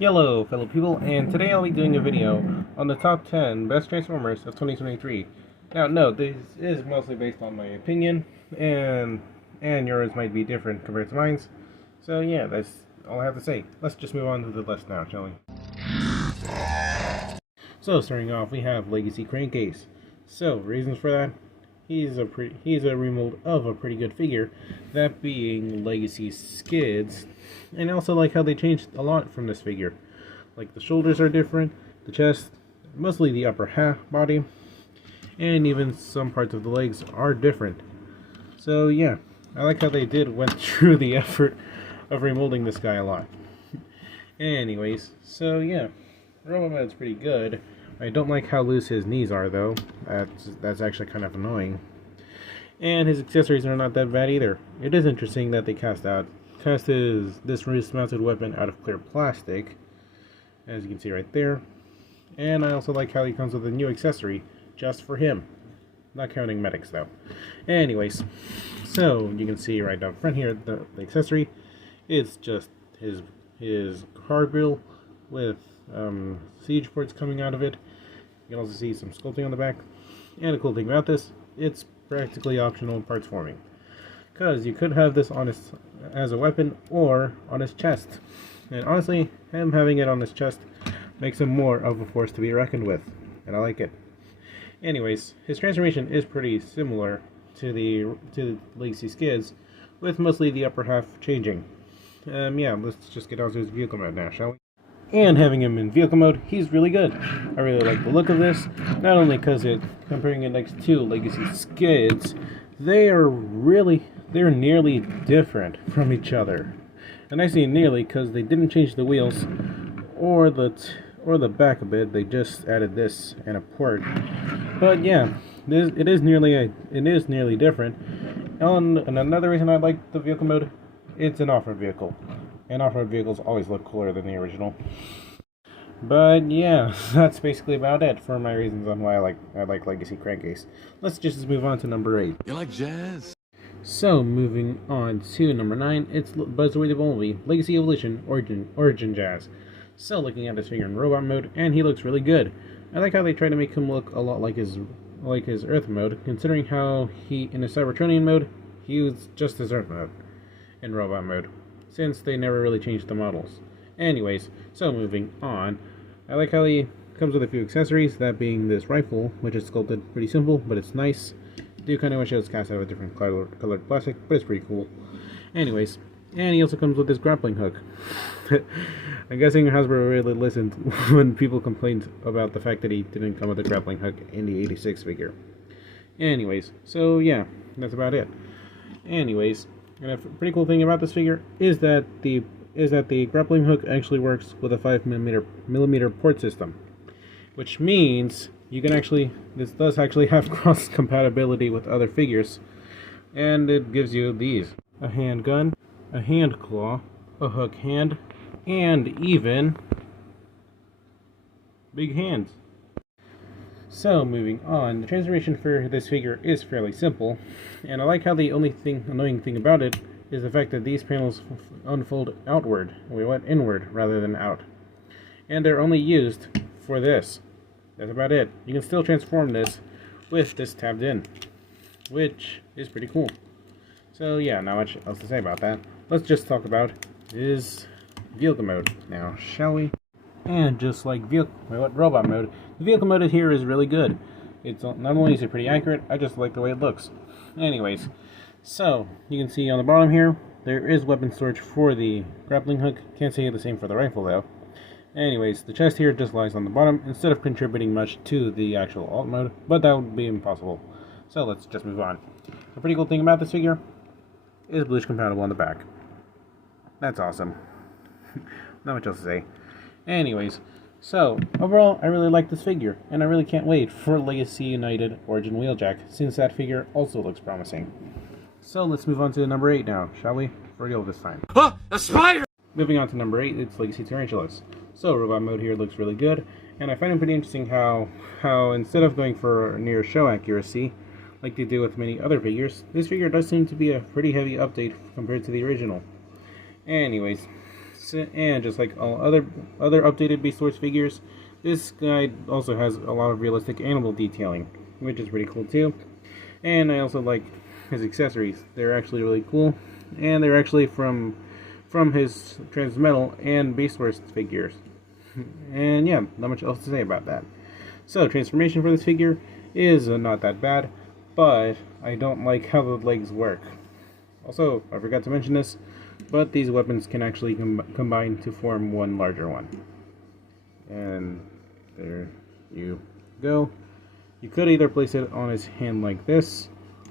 Hello, fellow people, and today I'll be doing a video on the top 10 best Transformers of 2023. Now, no, this is mostly based on my opinion, and yours might be different compared to mine. So yeah, that's all I have to say. Let's just move on to the list now, shall we? So starting off, we have Legacy Crankcase. So reasons for that: he's a remold of a pretty good figure, that being Legacy Skids, and I also like how they changed a lot from this figure. Like the shoulders are different, the chest, mostly the upper half body, and even some parts of the legs are different. So yeah, I like how they went through the effort of remolding this guy a lot. Anyways, so yeah, Robomad's pretty good. I don't like how loose his knees are though. That's actually kind of annoying. And his accessories are not that bad either. It is interesting that they cast this wrist-mounted weapon out of clear plastic, as you can see right there. And I also like how he comes with a new accessory just for him. Not counting medics though. Anyways, so you can see right down front here the accessory. It's just his card grill with siege ports coming out of it. You can also see some sculpting on the back. And the cool thing about this, it's practically optional parts forming, because you could have this on his as a weapon or on his chest. And honestly, him having it on his chest makes him more of a force to be reckoned with, and I like it. Anyways, his transformation is pretty similar to the Legacy Skids, with mostly the upper half changing. Yeah, let's just get on to his vehicle mode now, shall we? And having him in vehicle mode, he's really good. I really like the look of this, not only because comparing it next to Legacy Skids, they're nearly different from each other. And I say nearly because they didn't change the wheels or the back a bit. They just added this and a port. But yeah, it is nearly different. And another reason I like the vehicle mode, it's an off-road vehicle. And off-road vehicles always look cooler than the original. But yeah, that's basically about it for my reasons on why I like Legacy Crankcase. Let's just move on to number 8. You like jazz? So moving on to number 9, it's Buzzword of Olby, Legacy Evolution, Origin Jazz. So looking at his figure in robot mode, and he looks really good. I like how they try to make him look a lot like his Earth mode, considering how in his Cybertronian mode, he was just his Earth mode in robot mode, since they never really changed the models. Anyways, so moving on, I like how he comes with a few accessories, that being this rifle, which is sculpted pretty simple, but it's nice. I do kind of wish it was cast out of a different colored plastic, but it's pretty cool. Anyways, and he also comes with this grappling hook. I'm guessing Hasbro really listened when people complained about the fact that he didn't come with a grappling hook in the 86 figure. Anyways, so yeah, that's about it. Anyways, and a pretty cool thing about this figure is that the grappling hook actually works with a 5mm port system, which means this does actually have cross compatibility with other figures, and it gives you these: a handgun, a hand claw, a hook hand, and even big hands. So moving on, the transformation for this figure is fairly simple, and I like how the only annoying thing about it is the fact that these panels unfold inward rather than out. And they're only used for this. That's about it. You can still transform this with this tabbed in, which is pretty cool. So yeah, not much else to say about that. Let's just talk about his vehicle mode now, shall we? And just like robot mode, the vehicle mode here is really good. It's not only is it pretty accurate, I just like the way it looks. Anyways, so you can see on the bottom here, there is weapon storage for the grappling hook. Can't say the same for the rifle though. Anyways, the chest here just lies on the bottom instead of contributing much to the actual alt mode, but that would be impossible. So let's just move on. The pretty cool thing about this figure is Bluish compatible on the back. That's awesome. Not much else to say. Anyways, so overall I really like this figure, and I really can't wait for Legacy United Origin Wheeljack, since that figure also looks promising. So let's move on to number 8 now, shall we? For real this time. A spider! Moving on to number 8, it's Legacy Tarantulas. So robot mode here looks really good, and I find it pretty interesting how instead of going for near show accuracy, like they do with many other figures, this figure does seem to be a pretty heavy update compared to the original. Anyways, And just like all other updated Beast Wars figures, this guy also has a lot of realistic animal detailing, which is pretty cool too. And I also like his accessories. They're actually really cool, and they're actually from his Transmetal and Beast Wars figures. And yeah, not much else to say about that. So transformation for this figure is not that bad, but I don't like how the legs work. Also, I forgot to mention this, but these weapons can actually combine to form one larger one. And there you go. You could either place it on his hand like this,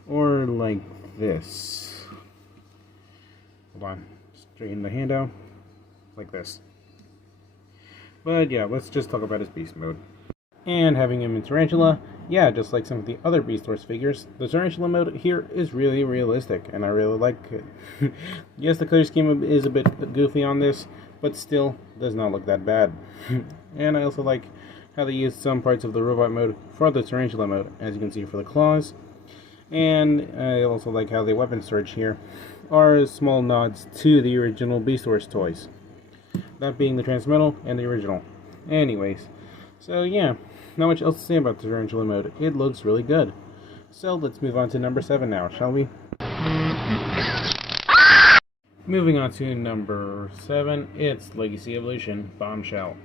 or like this. Hold on, straighten the hand out, like this. But yeah, let's just talk about his beast mode. And having him in Tarantula, yeah, just like some of the other Beast Wars figures, the Tarantula mode here is really realistic, and I really like it. Yes, the color scheme is a bit goofy on this, but still does not look that bad. And I also like how they used some parts of the robot mode for the Tarantula mode, as you can see for the claws. And I also like how the weapon storage here are small nods to the original Beast Wars toys. That being the Transmetal and the original. Anyways, so yeah, not much else to say about the Tarantula mode. It looks really good. So let's move on to number 7 now, shall we? Moving on to number 7, it's Legacy Evolution Bombshell.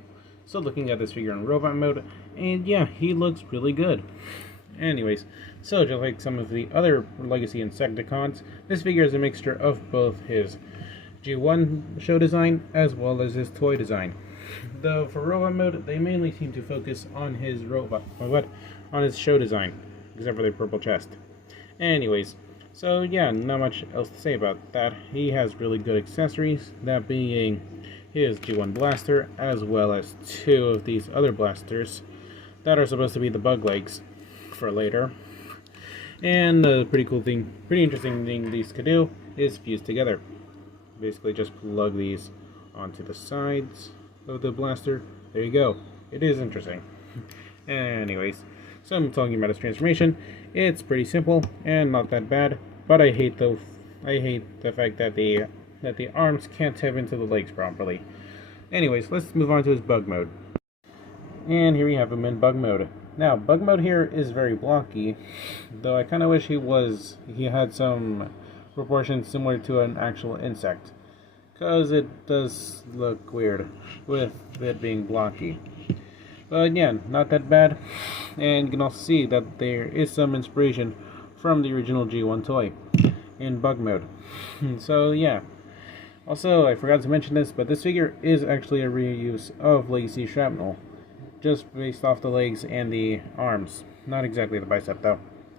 So looking at this figure in robot mode, and yeah, he looks really good. Anyways, so just like some of the other Legacy Insecticons, this figure is a mixture of both his G1 show design as well as his toy design. Though for robot mode, they mainly seem to focus on his on his show design, except for the purple chest. Anyways, so yeah, not much else to say about that. He has really good accessories, that being his G1 blaster, as well as 2 of these other blasters that are supposed to be the bug legs for later. And the pretty interesting thing these could do is fuse together. Basically just plug these onto the sides of the blaster. There you go. It is interesting. Anyways, so I'm talking about his transformation. It's pretty simple and not that bad, but I hate the fact that the arms can't tap into the legs properly. Anyways, let's move on to his bug mode. And here we have him in bug mode. Now, bug mode here is very blocky, though I kind of wish he had some proportions similar to an actual insect, because it does look weird with it being blocky. But again, not that bad, and you can also see that there is some inspiration from the original G1 toy in bug mode. So yeah. Also, I forgot to mention this, but this figure is actually a reuse of Legacy Shrapnel, just based off the legs and the arms. Not exactly the bicep, though.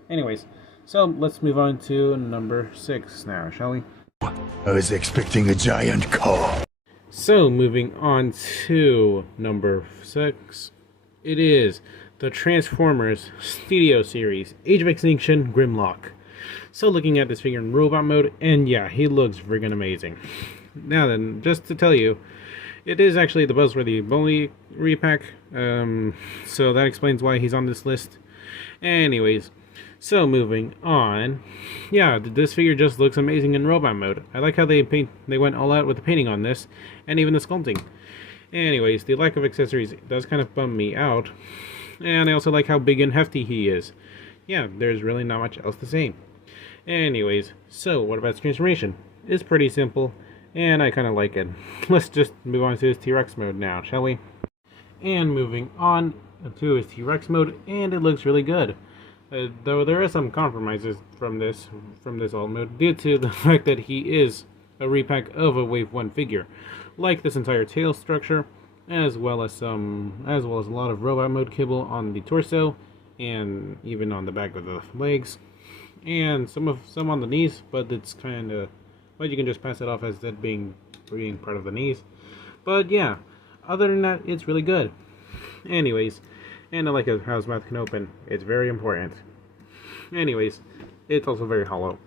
Anyways, so let's move on to number 6 now, shall we? I was expecting a giant car. So, moving on to number 6, it is the Transformers Studio Series Age of Extinction Grimlock. So, looking at this figure in robot mode, and yeah, he looks friggin' amazing. Now then, just to tell you, it is actually the Buzzworthy Bully repack, so that explains why he's on this list. Anyways, so moving on, yeah, this figure just looks amazing in robot mode. I like how they went all out with the painting on this, and even the sculpting. Anyways, the lack of accessories does kind of bum me out, and I also like how big and hefty he is. Yeah, there's really not much else to say. Anyways, so what about his transformation? It's pretty simple, and I kind of like it. Let's just move on to his T-Rex mode now, shall we? And moving on to his T-Rex mode, and it looks really good. Though there are some compromises from this alt mode due to the fact that he is a repack of a Wave 1 figure, like this entire tail structure, as well as a lot of robot mode kibble on the torso, and even on the back of the legs, and some on the knees, but it's kind of, but you can just pass it off as that being part of the knees. But yeah, other than that, it's really good. Anyways, and I like how his mouth can open. It's very important. Anyways, it's also very hollow.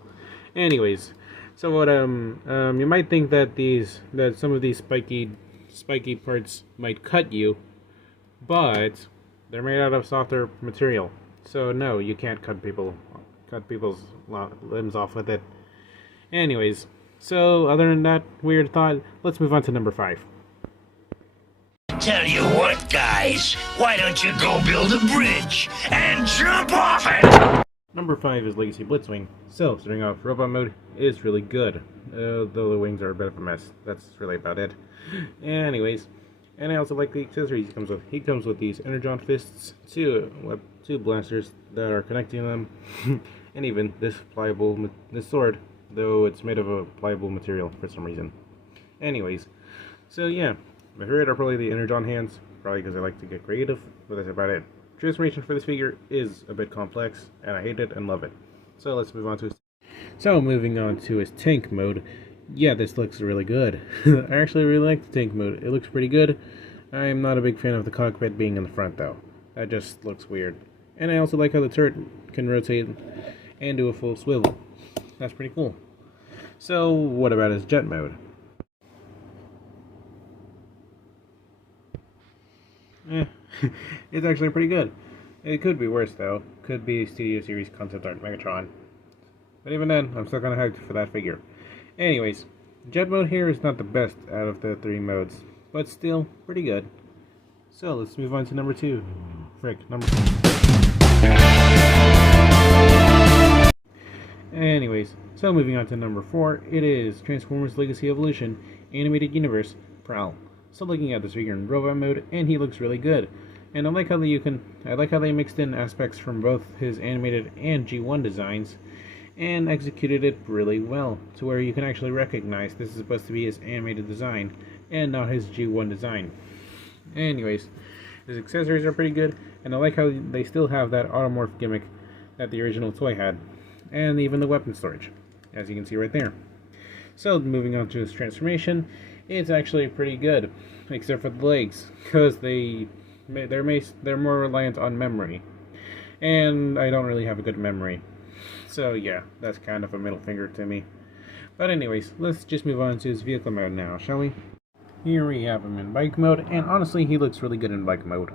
Anyways, so what you might think that some of these spiky parts might cut you, but they're made out of softer material. So no, you can't cut people's limbs off with it. Anyways, So, other than that weird thought, let's move on to number 5. Tell you what, guys, why don't you go build a bridge and jump off it? Number 5 is Legacy Blitzwing. So, starting off, robot mode is really good, though the wings are a bit of a mess. That's really about it. Anyways, and I also like the accessories he comes with. He comes with these Energon fists, two blasters that are connecting them, and even this sword, though it's made of a pliable material for some reason. Anyways, so yeah, my favorite are probably the Energon hands, probably because I like to get creative, but that's about it. Transformation for this figure is a bit complex, and I hate it and love it. So let's move on to moving on to his tank mode. Yeah, this looks really good. I actually really like the tank mode. It looks pretty good. I'm not a big fan of the cockpit being in the front though. That just looks weird. And I also like how the turret can rotate and do a full swivel. That's pretty cool. So what about his jet mode? It's actually pretty good. It could be worse though. Could be Studio Series concept art Megatron. But even then, I'm still kinda hyped for that figure. Anyways, jet mode here is not the best out of the 3 modes, but still pretty good. So let's move on to number 2. Number 2. Anyways, so moving on to number 4, it is Transformers Legacy Evolution Animated Universe Prowl. So looking at this figure in robot mode, and he looks really good. And I like how they mixed in aspects from both his animated and G1 designs, and executed it really well, to where you can actually recognize this is supposed to be his animated design, and not his G1 design. Anyways, his accessories are pretty good, and I like how they still have that automorph gimmick that the original toy had, and even the weapon storage, as you can see right there. So moving on to his transformation, it's actually pretty good, except for the legs, because they're more reliant on memory, and I don't really have a good memory. So yeah, that's kind of a middle finger to me. But anyways, let's just move on to his vehicle mode now, shall we? Here we have him in bike mode, and honestly, he looks really good in bike mode.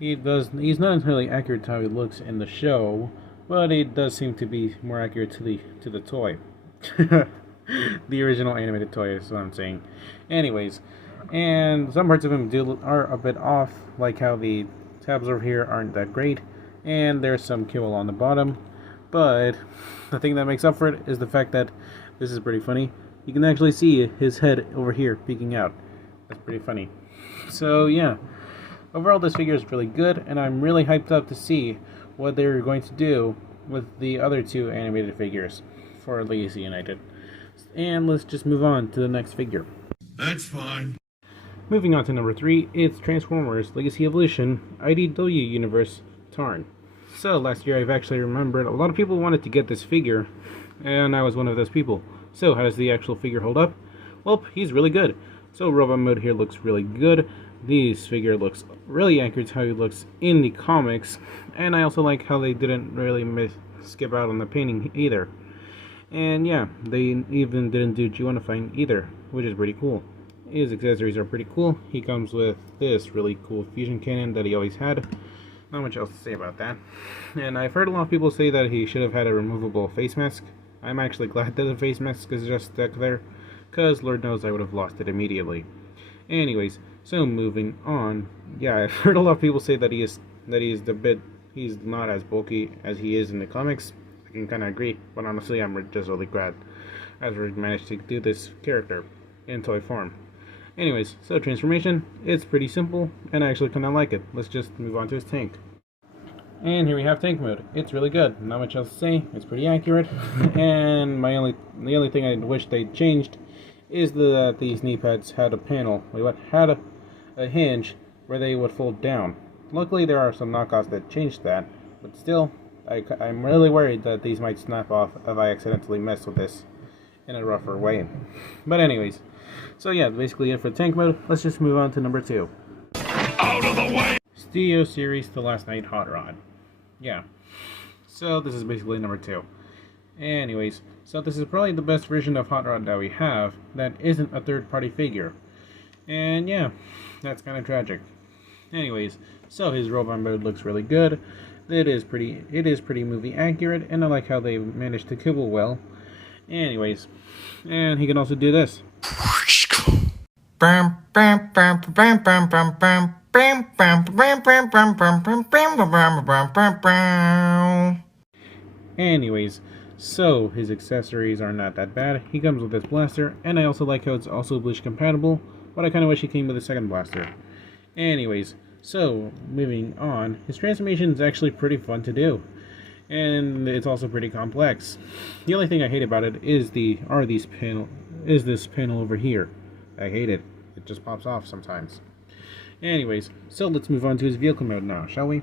He's not entirely accurate to how he looks in the show, but it does seem to be more accurate to the toy. The original animated toy is what I'm saying. Anyways, and some parts of him are a bit off, like how the tabs over here aren't that great, and there's some kibble on the bottom. But the thing that makes up for it is the fact that this is pretty funny. You can actually see his head over here peeking out. That's pretty funny. So yeah, overall this figure is really good, and I'm really hyped up to see what they're going to do with the other 2 animated figures for Legacy United. And let's just move on to the next figure. That's fine. Moving on to number 3, it's Transformers Legacy Evolution IDW Universe Tarn. So last year I've actually remembered a lot of people wanted to get this figure, and I was one of those people. So how does the actual figure hold up? Well, he's really good. So robot mode here looks really good. This figure looks really accurate to how he looks in the comics, and I also like how they didn't really skip out on the painting either. And yeah, they even didn't do G1ifying either, which is pretty cool. His accessories are pretty cool. He comes with this really cool fusion cannon that he always had. Not much else to say about that. And I've heard a lot of people say that he should have had a removable face mask. I'm actually glad that the face mask is just stuck there, because Lord knows I would have lost it immediately. Anyways, so moving on. Yeah, I've heard a lot of people say that he's not as bulky as he is in the comics. I can kind of agree, but honestly, I'm just really glad as we managed to do this character in toy form. Anyways, so transformation, it's pretty simple, and I actually kind of like it. Let's just move on to his tank. And here we have tank mode. It's really good. Not much else to say. It's pretty accurate. And the only thing I wish they changed is that these knee pads had a hinge where they would fold down. Luckily, there are some knockoffs that changed that, but still, I'm really worried that these might snap off if I accidentally mess with this in a rougher way. But anyways, so yeah, basically it for tank mode. Let's just move on to number 2. Out of the way! Studio Series The Last Knight Hot Rod. Yeah. So this is basically number 2. Anyways, so this is probably the best version of Hot Rod that we have that isn't a third-party figure. And yeah, that's kind of tragic. Anyways, so his robot mode looks really good. It is pretty movie accurate, and I like how they managed to kibble well. Anyways, and he can also do this. Anyways, so his accessories are not that bad. He comes with this blaster, and I also like how it's also Bleach compatible, but I kind of wish he came with a second blaster. Anyways, so moving on, his transformation is actually pretty fun to do, and it's also pretty complex. The only thing I hate about it is this panel over here. I hate it. It just pops off sometimes. Anyways, so let's move on to his vehicle mode now, shall we?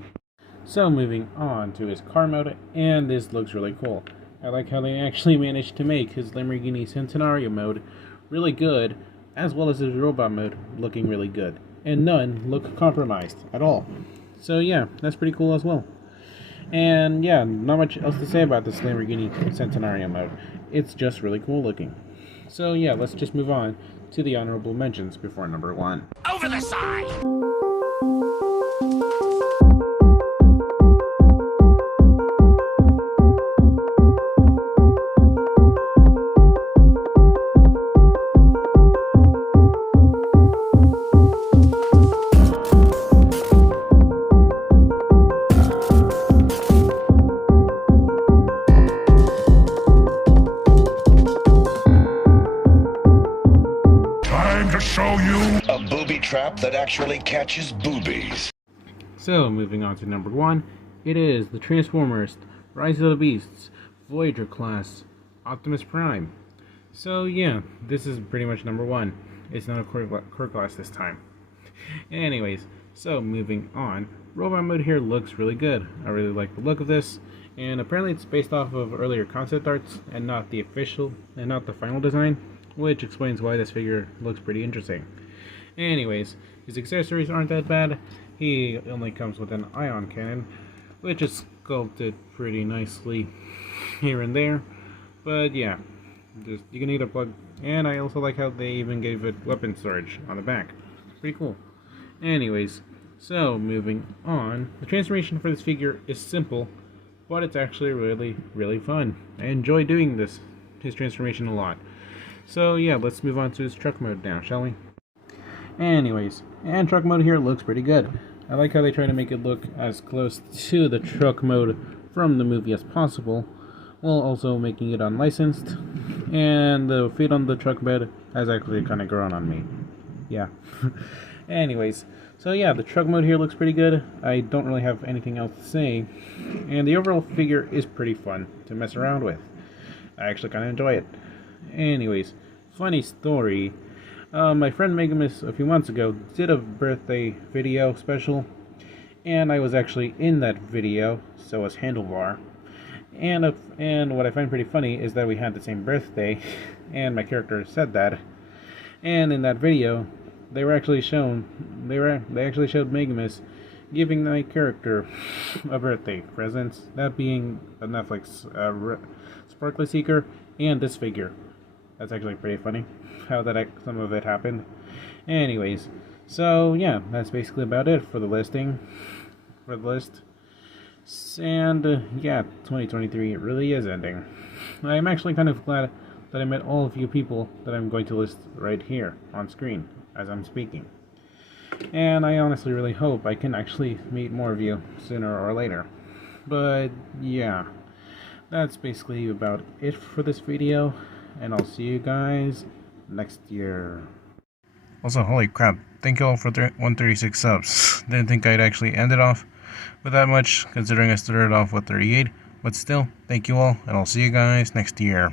So moving on to his car mode, and this looks really cool. I like how they actually managed to make his Lamborghini Centenario mode really good, as well as his robot mode looking really good. And none look compromised at all. So yeah, that's pretty cool as well. And yeah, not much else to say about this Lamborghini Centenario mode. It's just really cool looking. So yeah, let's just move on to the honorable mentions before number 1. Over the side! A booby trap that actually catches boobies. So, moving on to number 1, it is the Transformers Rise of the Beasts Voyager class Optimus Prime. So yeah, this is pretty much number 1. It's not a core class this time. Anyways, so moving on, robot mode here looks really good. I really like the look of this, and apparently it's based off of earlier concept arts and not the final design, which explains why this figure looks pretty interesting. Anyways, his accessories aren't that bad. He only comes with an ion cannon, which is sculpted pretty nicely here and there. But yeah, you can either plug, and I also like how they even gave it weapon storage on the back. Pretty cool. Anyways, so moving on, the transformation for this figure is simple, but it's actually really fun. I enjoy doing his transformation a lot. So yeah, let's move on to his truck mode now, shall we? Anyways, and truck mode here looks pretty good. I like how they try to make it look as close to the truck mode from the movie as possible, while also making it unlicensed. And the feet on the truck bed has actually kind of grown on me. Yeah. Anyways, so yeah, the truck mode here looks pretty good. I don't really have anything else to say. And the overall figure is pretty fun to mess around with. I actually kind of enjoy it. Anyways, funny story. My friend Megamus a few months ago did a birthday video special, and I was actually in that video, so was Handlebar. And what I find pretty funny is that we had the same birthday, and my character said that. And in that video, they actually showed Megamus giving my character a birthday present, that being a Netflix Sparkly Seeker and this figure. That's actually pretty funny how some of it happened. Anyways, so yeah, that's basically about it for the list. And yeah, 2023 it really is ending. I'm actually kind of glad that I met all of you people that I'm going to list right here on screen as I'm speaking. And I honestly really hope I can actually meet more of you sooner or later. But yeah, that's basically about it for this video, and I'll see you guys next year. Also, holy crap, thank you all for 136 subs. Didn't think I'd actually end it off with that much, considering I started off with 38. But still, thank you all, and I'll see you guys next year.